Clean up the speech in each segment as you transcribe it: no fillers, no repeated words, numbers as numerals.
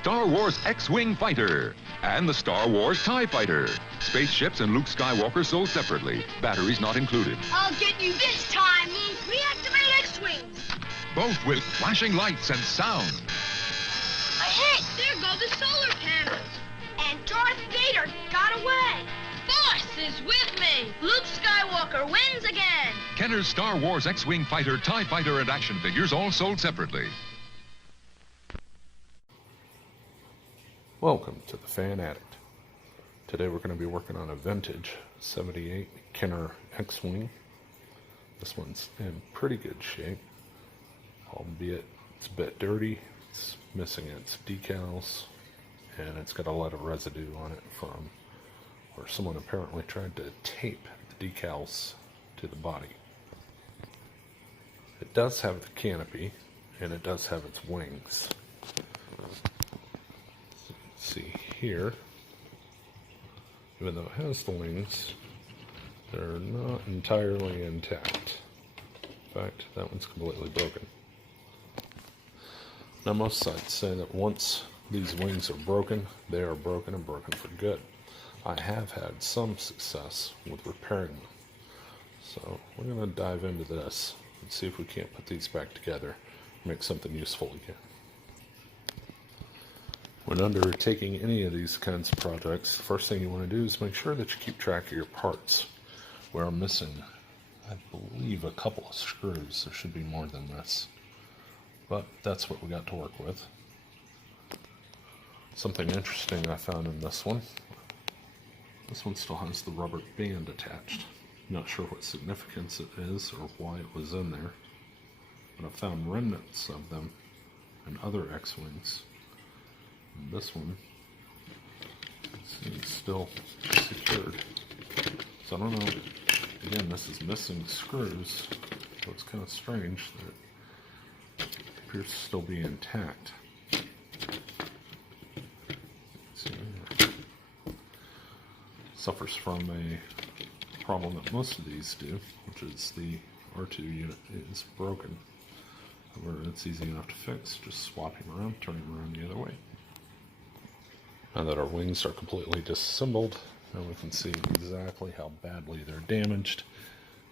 Star Wars X-Wing fighter and the Star Wars TIE fighter. Spaceships and Luke Skywalker sold separately. Batteries not included. I'll get you this time, Luke. Reactivate X-Wings. Both with flashing lights and sound. Hey, there go the solar panels. And Darth Vader got away. Force is with me. Luke Skywalker wins again. Kenner's Star Wars X-Wing fighter, TIE fighter, and action figures all sold separately. Welcome to the Fan-Addict. Today we're going to be working on a vintage 78 Kenner X-Wing. This one's in pretty good shape, albeit it's a bit dirty. It's missing its decals, and it's got a lot of residue on it from where someone apparently tried to tape the decals to the body. It does have the canopy, and it does have its wings. See here, even though it has the wings, they're not entirely intact. In fact, that one's completely broken. Now, most sites say that once these wings are broken, they are broken and broken for good. I have had some success with repairing them. So we're going to dive into this and see if we can't put these back together and make something useful again. When undertaking any of these kinds of projects, the first thing you want to do is make sure that you keep track of your parts. Where I'm missing, I believe, a couple of screws. There should be more than this. But that's what we got to work with. Something interesting I found in this one. This one still has the rubber band attached. Not sure what significance it is or why it was in there. But I found remnants of them in other X-Wings. This one is still secured. So I don't know. Again, this is missing screws, so it's kind of strange that it appears to still be intact. See, suffers from a problem that most of these do, which is the R2 unit is broken. However, it's easy enough to fix, just swapping around, turning around the other way. Now that our wings are completely disassembled, now we can see exactly how badly they're damaged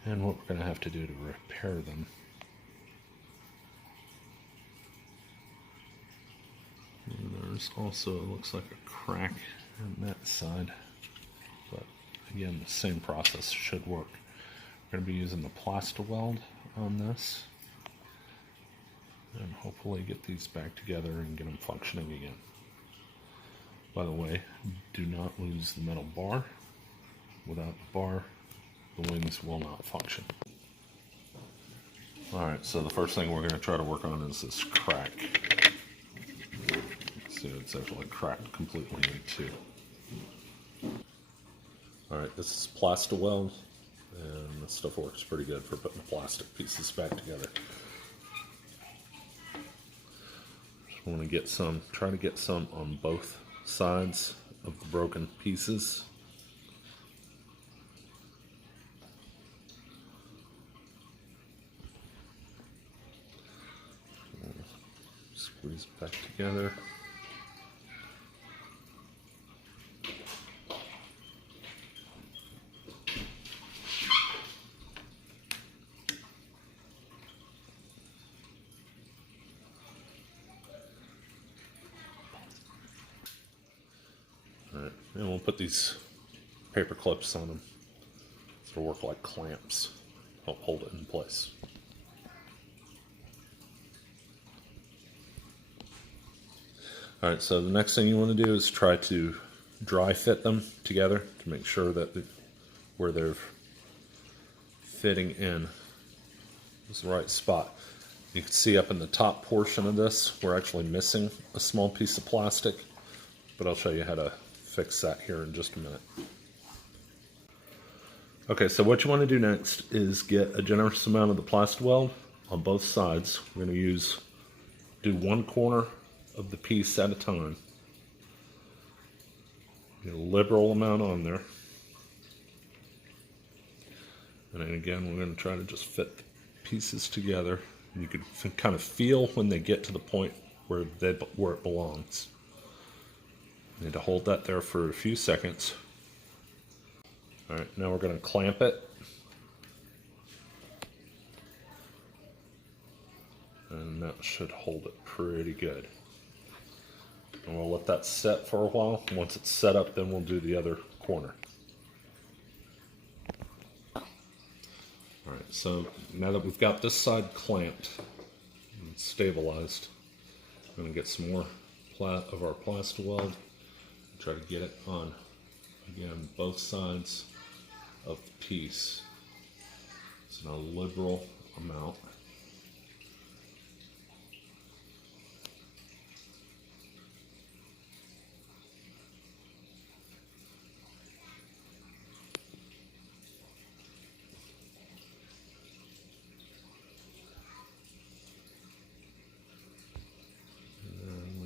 and what we're going to have to do to repair them. And there's also, it looks like a crack on that side, but again, the same process should work. We're going to be using the Plastaweld on this and hopefully get these back together and get them functioning again. By the way, do not lose the metal bar. Without the bar, the wings will not function. Alright, so the first thing we're going to try to work on is this crack. See, it's actually cracked completely in two. Alright, this is Plastaweld, and this stuff works pretty good for putting plastic pieces back together. Just want to get some, try to get some on both sides of the broken pieces. Squeeze it back together. Alright, and we'll put these paper clips on them. It'll work like clamps. Help hold it in place. Alright, so the next thing you want to do is try to dry fit them together to make sure that where they're fitting in is the right spot. You can see up in the top portion of this, we're actually missing a small piece of plastic, but I'll show you how to fix that here in just a minute. Okay, so what you want to do next is get a generous amount of the Plastaweld on both sides. We're going to do one corner of the piece at a time. Get a liberal amount on there. And then again, we're going to try to just fit the pieces together. You can kind of feel when they get to the point where it belongs. Need to hold that there for a few seconds. All right, now we're going to clamp it. And that should hold it pretty good. And we'll let that set for a while. Once it's set up, then we'll do the other corner. All right, so now that we've got this side clamped and stabilized, I'm going to get some more of our Plasti-Weld. Try to get it on, again, both sides of the piece. It's in a liberal amount.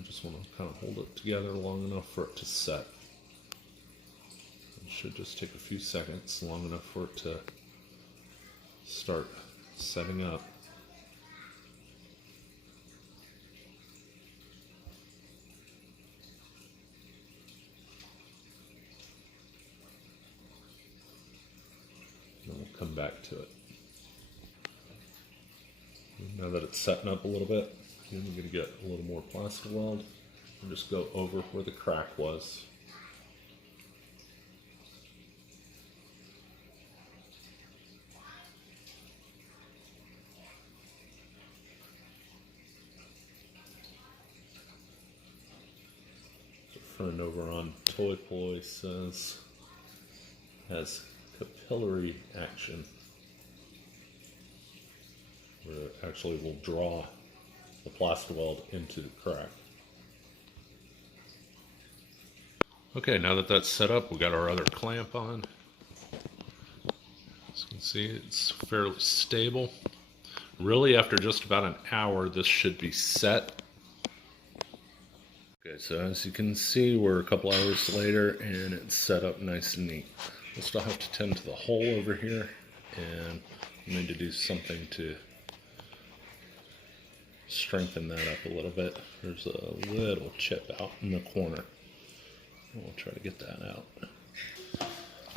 Just want to kind of hold it together long enough for it to set. It should just take a few seconds, long enough for it to start setting up. Then we'll come back to it. Now that it's setting up a little bit, then we're going to get a little more Plasti-Weld and just go over where the crack was. A friend over on Toy Ploy says has capillary action, where it actually will draw the Plasti-Weld into the crack. Okay, now that that's set up, we got our other clamp on. As you can see, it's fairly stable. Really, after just about an hour, this should be set. Okay, so as you can see, we're a couple hours later, and it's set up nice and neat. We'll still have to tend to the hole over here, and we need to do something to strengthen that up a little bit. There's a little chip out in the corner. We'll try to get that out.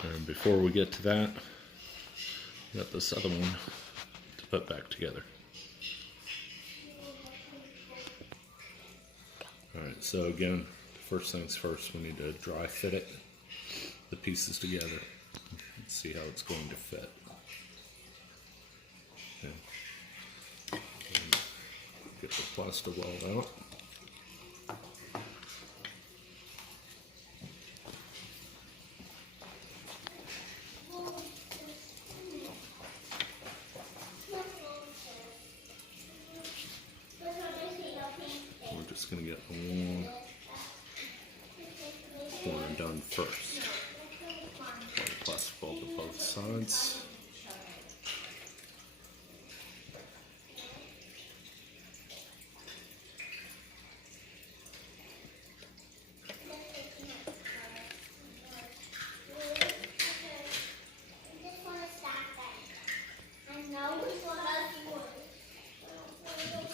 And before we get to that, we got this other one to put back together. Alright, so again, first things first, we need to dry fit the pieces together and see how it's going to fit. Okay. Get the Plasti-Weld out. We're just going to get one corner done first. Apply the Plasti-Weld to both sides.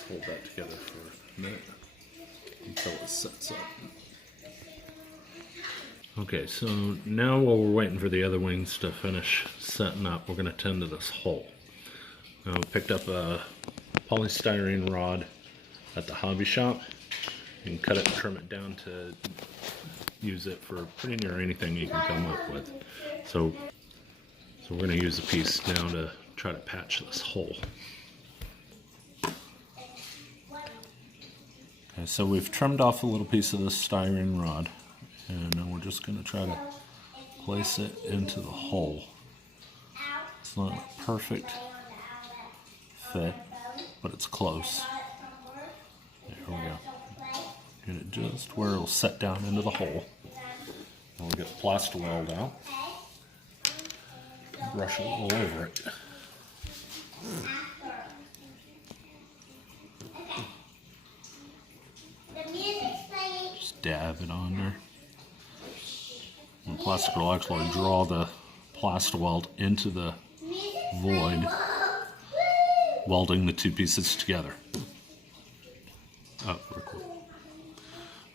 Hold that together for a minute until it sets up. Okay, so now while we're waiting for the other wings to finish setting up, we're going to tend to this hole. Now, we picked up a polystyrene rod at the hobby shop. You can cut it and trim it down to use it for pretty near anything you can come up with. So we're going to use a piece now to try to patch this hole. Okay, so we've trimmed off a little piece of this styrene rod, and then we're just going to try to place it into the hole. It's not a perfect fit, but it's close. There we go. Get it just where it'll set down into the hole. And we'll get the Plasti-Weld out. Brush a little over it. Just dab it on there. And the plastic will actually draw the Plasti-Weld into the void, welding the two pieces together. Oh, very cool.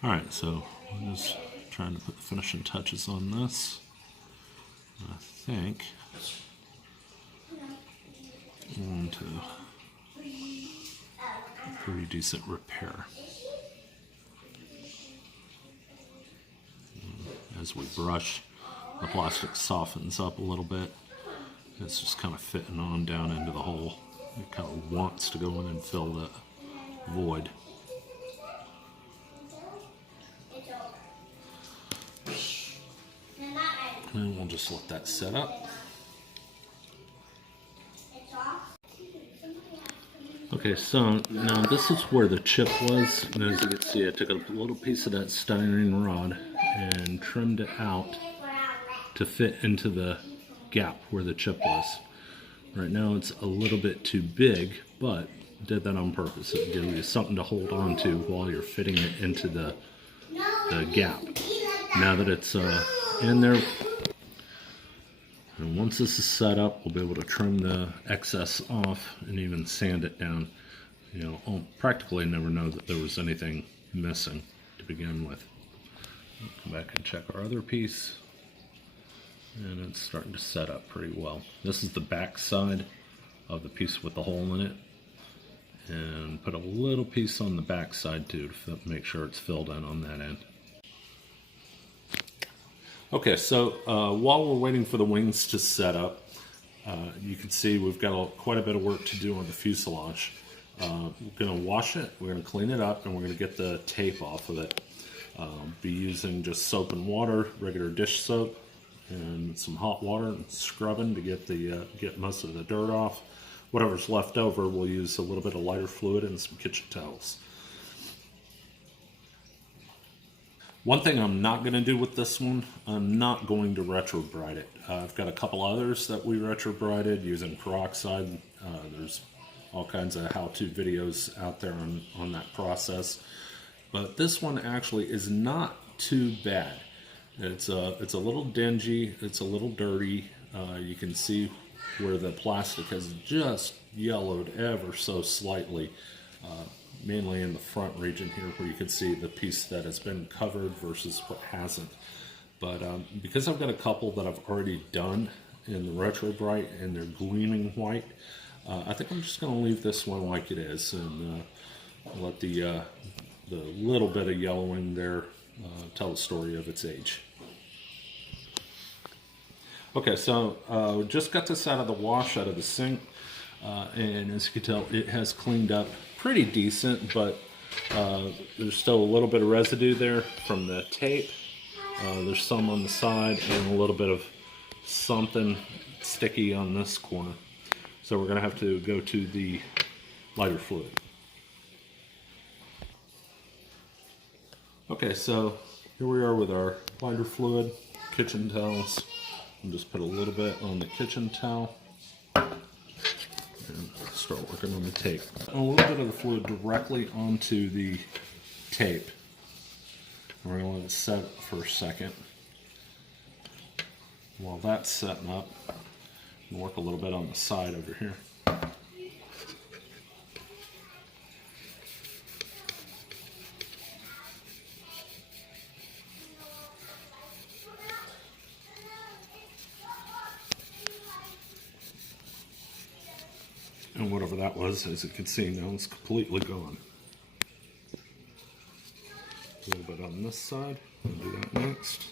Alright, so we'll just trying to put the finishing touches on this. I think on to a pretty decent repair. As we brush, the plastic softens up a little bit. It's just kind of fitting on down into the hole. It kind of wants to go in and fill the void. And we'll just let that set up. Okay, so now this is where the chip was, and as you can see, I took a little piece of that styrene rod and trimmed it out to fit into the gap where the chip was. Right now it's a little bit too big, but did that on purpose. It gives you something to hold on to while you're fitting it into the gap. Now that it's in there, and once this is set up, we'll be able to trim the excess off and even sand it down. You know, I'll practically never know that there was anything missing to begin with. I'll come back and check our other piece. And it's starting to set up pretty well. This is the back side of the piece with the hole in it. And put a little piece on the back side too to make sure it's filled in on that end. Okay, so while we're waiting for the wings to set up, you can see we've got quite a bit of work to do on the fuselage. We're going to wash it, we're going to clean it up, and we're going to get the tape off of it. Be using just soap and water, regular dish soap, and some hot water and scrubbing to get most of the dirt off. Whatever's left over, we'll use a little bit of lighter fluid and some kitchen towels. One thing I'm not going to do with this one, I'm not going to retrobrite it. I've got a couple others that we retrobrited using peroxide. There's all kinds of how-to videos out there on that process. But this one actually is not too bad. It's a little dingy, it's a little dirty. You can see where the plastic has just yellowed ever so slightly. Mainly in the front region here where you can see the piece that has been covered versus what hasn't. But because I've got a couple that I've already done in the retrobrite and they're gleaming white, I think I'm just going to leave this one like it is and let the little bit of yellowing there tell the story of its age. Okay, so just got this out of the wash, out of the sink, and as you can tell, it has cleaned up pretty decent, but there's still a little bit of residue there from the tape. There's some on the side and a little bit of something sticky on this corner. So we're going to have to go to the lighter fluid. Okay, so here we are with our lighter fluid, kitchen towels. I'll just put a little bit on the kitchen towel. And start working on the tape. A little bit of the fluid directly onto the tape. We're going to let it set for a second. While that's setting up, we'll work a little bit on the side over here. And whatever that was, as you can see now, it's completely gone. A little bit on this side. We'll do that next.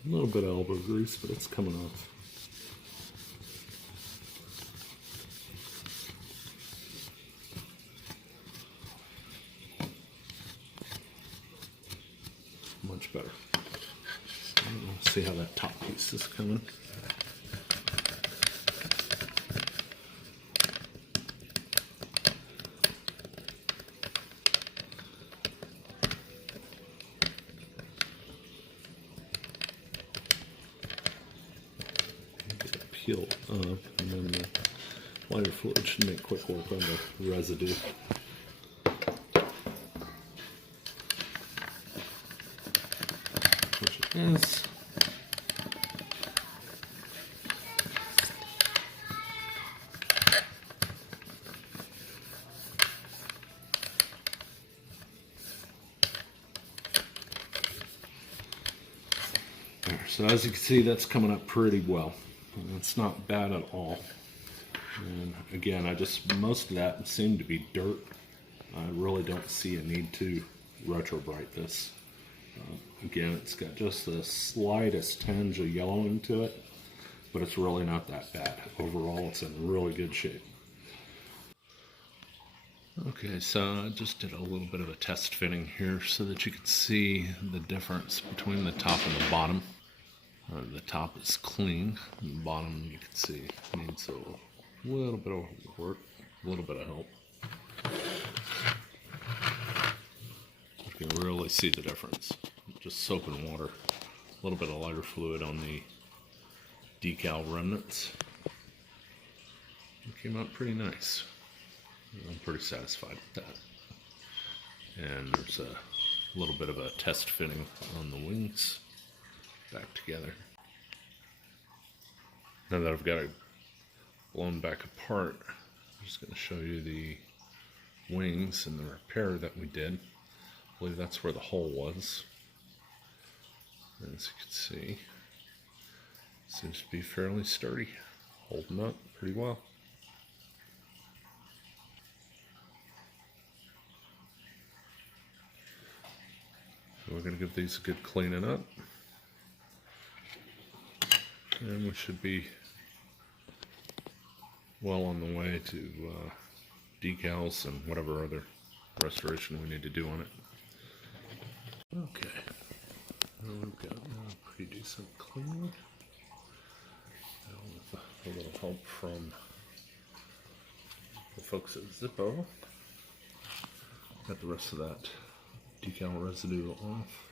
A little bit of elbow grease, but it's coming off. much better. Let's see how that top piece is coming. Get it peeled up, and then the lighter fluid should make quick work on the residue. Which it is. There, so as you can see, that's coming up pretty well. It's not bad at all. And again, most of that seemed to be dirt. I really don't see a need to retro bright this. Again, it's got just the slightest tinge of yellowing to it, but it's really not that bad. Overall, it's in really good shape. Okay, so I just did a little bit of a test fitting here so that you can see the difference between the top and the bottom. The top is clean, and the bottom you can see needs a little bit of work, a little bit of help. You can really see the difference. Just soap and water, a little bit of lighter fluid on the decal remnants. It came out pretty nice. I'm pretty satisfied with that. And there's a little bit of a test fitting on the wings back together. Now that I've got it blown back apart, I'm just going to show you the wings and the repair that we did. I believe that's where the hole was. And as you can see, it seems to be fairly sturdy, holding up pretty well. So we're going to give these a good cleaning up. And we should be well on the way to decals and whatever other restoration we need to do on it. Okay, well, we've got a pretty decent clean. With a little help from the folks at Zippo. Got the rest of that decal residue off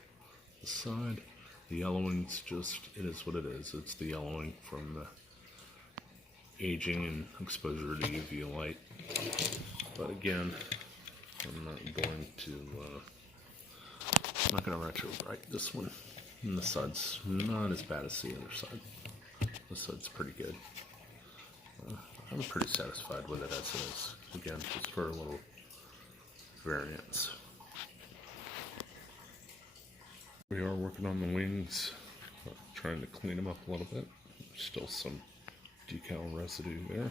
the side. The yellowing's just, it is what it is. It's the yellowing from the aging and exposure to UV light. But again, I'm not going to retro bright this one. And the side's not as bad as the other side. This side's pretty good. I'm pretty satisfied with it as it is. Again, just for a little variance. We are working on the wings, trying to clean them up a little bit. There's still some decal residue there.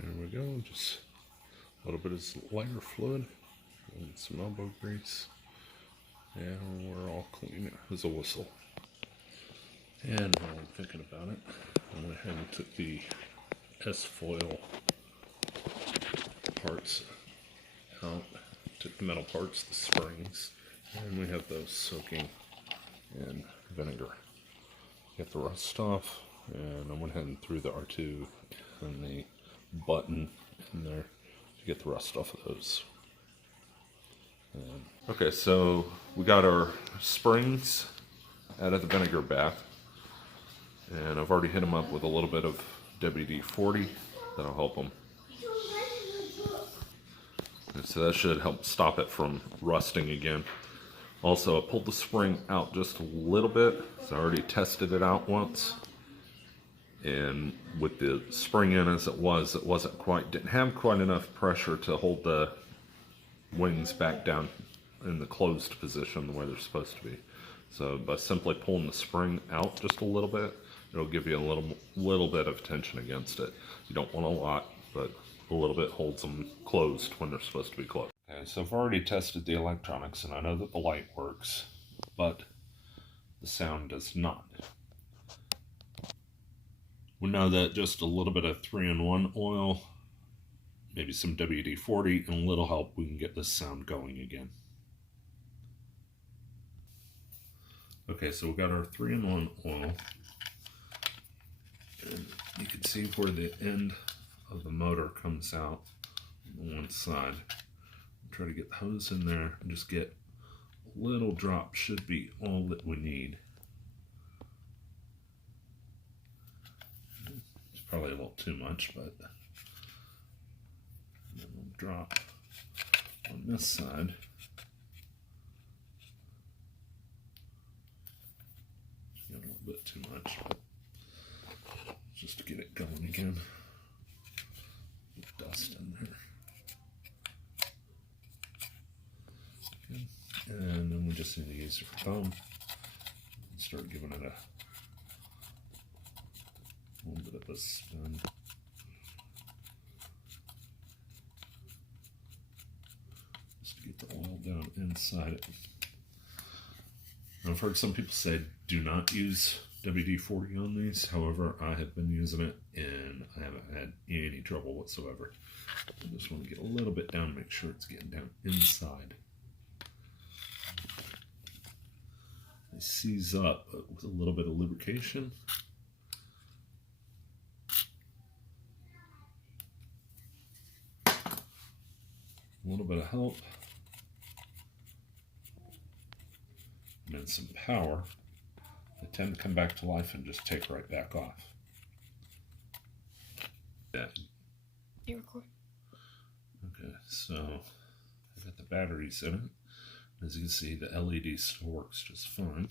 There we go, just a little bit of lighter fluid and some elbow grease. And we're all clean as a whistle. And while I'm thinking about it, I went ahead and took the S-foil parts out, took the metal parts, the springs, and we have those soaking in vinegar. Get the rust off, and I went ahead and threw the R2 and the button in there to get the rust off of those. Okay, so we got our springs out of the vinegar bath, and I've already hit them up with a little bit of WD-40 that'll help them. And so that should help stop it from rusting again. Also, I pulled the spring out just a little bit, so I already tested it out once. And with the spring in as it wasn't quite, didn't have quite enough pressure to hold the wings back down in the closed position where they're supposed to be. So by simply pulling the spring out just a little bit, it'll give you a little bit of tension against it. You don't want a lot, but a little bit holds them closed when they're supposed to be closed. Okay, so I've already tested the electronics, and I know that the light works, but the sound does not. We know that just a little bit of 3-in-1 oil, maybe some WD-40, and a little help, we can get this sound going again. Okay, so we got our 3-in-1 oil. And you can see where the end of the motor comes out on one side. Try to get the hose in there and just get a little drop, should be all that we need. It's probably a little too much, but then we'll drop on this side. Got a little bit too much, but just to get it going again. Dust in there. Okay. And then we just need to use your thumb and start giving it a little bit of a spin. Just to get the oil down inside it. Now, I've heard some people say do not use WD-40 on these. However, I have been using it and I haven't had any trouble whatsoever. I just want to get a little bit down, make sure it's getting down inside. It seize up, but with a little bit of lubrication. A little bit of help. And then some power. They tend to come back to life and just take right back off. Yeah. You record? Okay, so I've got the batteries in it. As you can see, the LED still works just fine.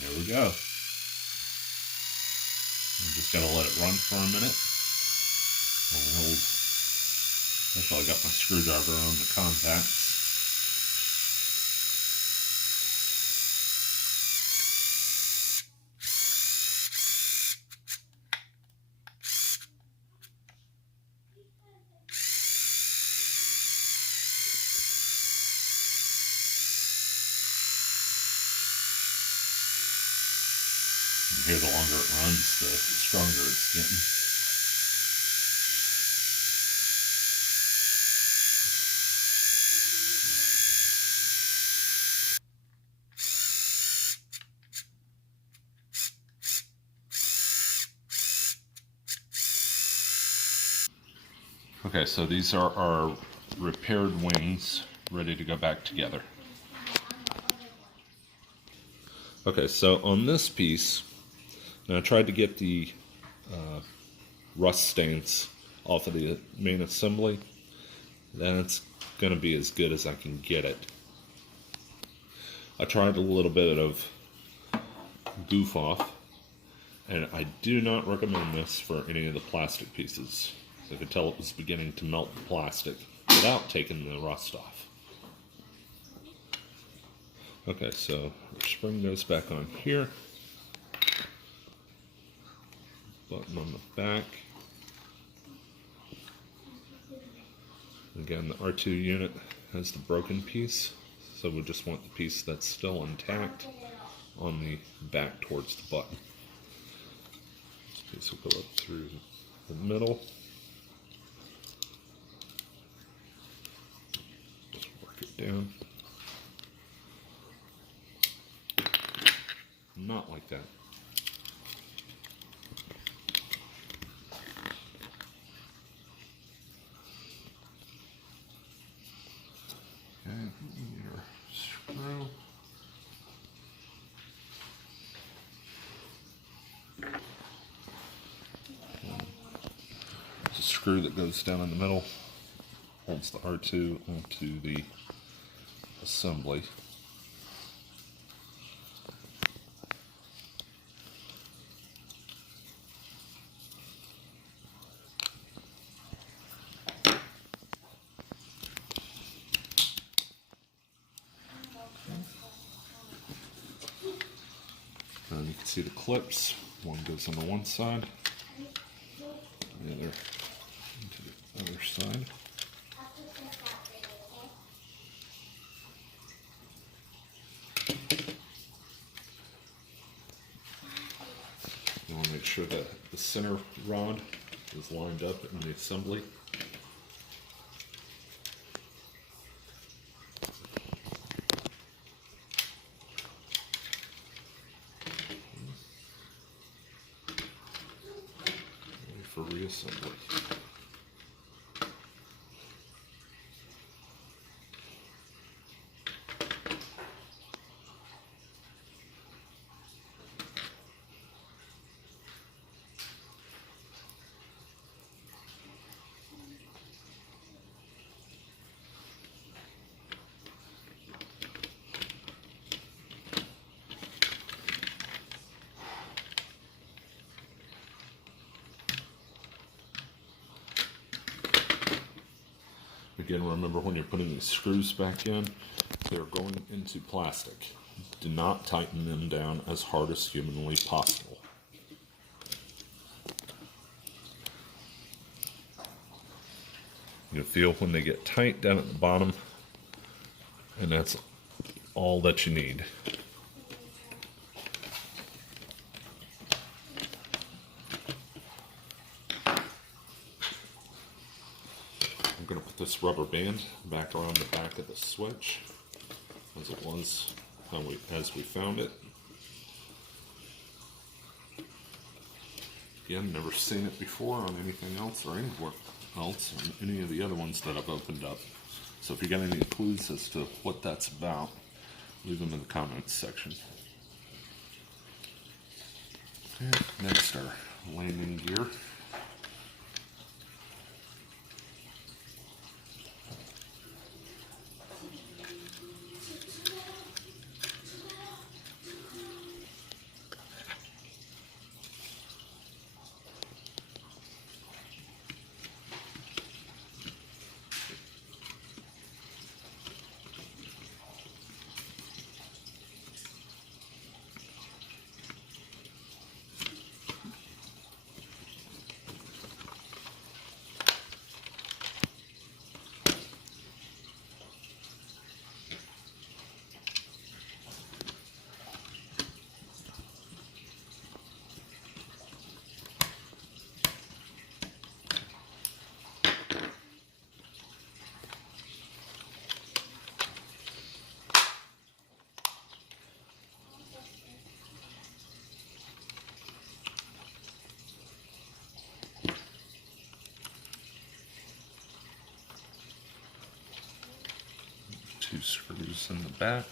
There we go. I'm just going to let it run for a minute. That's why I got my screwdriver on the contacts. Here, the longer it runs, the stronger it's getting. Okay, so these are our repaired wings ready to go back together. Okay, so on this piece, now I tried to get the rust stains off of the main assembly. That's going to be as good as I can get it. I tried a little bit of goof off, and I do not recommend this for any of the plastic pieces. I could tell it was beginning to melt the plastic without taking the rust off. Okay, so our spring goes back on here. Button on the back. Again, the R2 unit has the broken piece, so we just want the piece that's still intact on the back towards the button. This piece will go up through the middle. Just work it down. Not like that. Okay, your screw. There's a screw that goes down in the middle, holds the R2 onto the assembly. And you can see the clips. One goes on the one side, the other into the other side. You want to make sure that the center rod is lined up in the assembly. reassembly. Again, remember when you're putting these screws back in, they're going into plastic. Do not tighten them down as hard as humanly possible. You'll feel when they get tight down at the bottom, and that's all that you need. I'm going to put this rubber band back around the back of the switch as it was as we found it. Again, never seen it before on anything else or anywhere else on any of the other ones that I've opened up. So if you got any clues as to what that's about, leave them in the comments section. Okay, next our landing gear. Two screws in the back.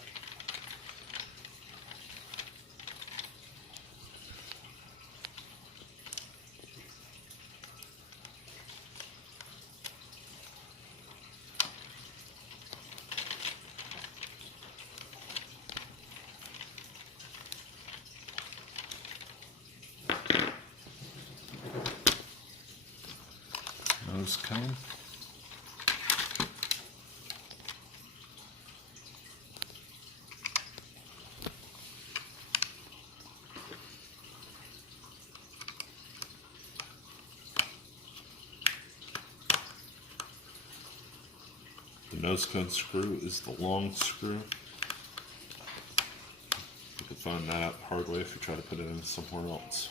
Nose cone. The nose cone screw is the long screw. You can find that out the hard way if you try to put it in somewhere else.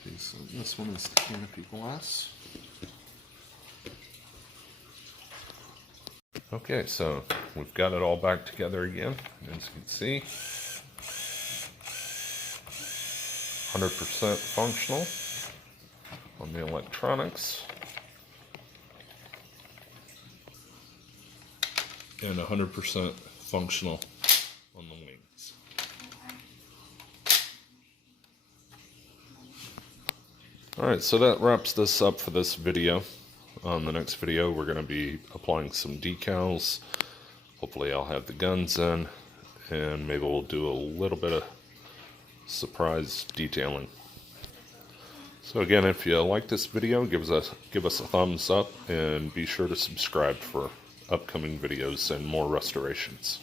Okay, so this one is the canopy glass. Okay, so we've got it all back together again, as you can see. 100% functional on the electronics, and 100% functional on the wings. Alright, so that wraps this up for this video. On the next video, we're going to be applying some decals. Hopefully I'll have the guns in, and maybe we'll do a little bit of surprise detailing. So again, if you like this video, give us a thumbs up, and be sure to subscribe for upcoming videos and more restorations.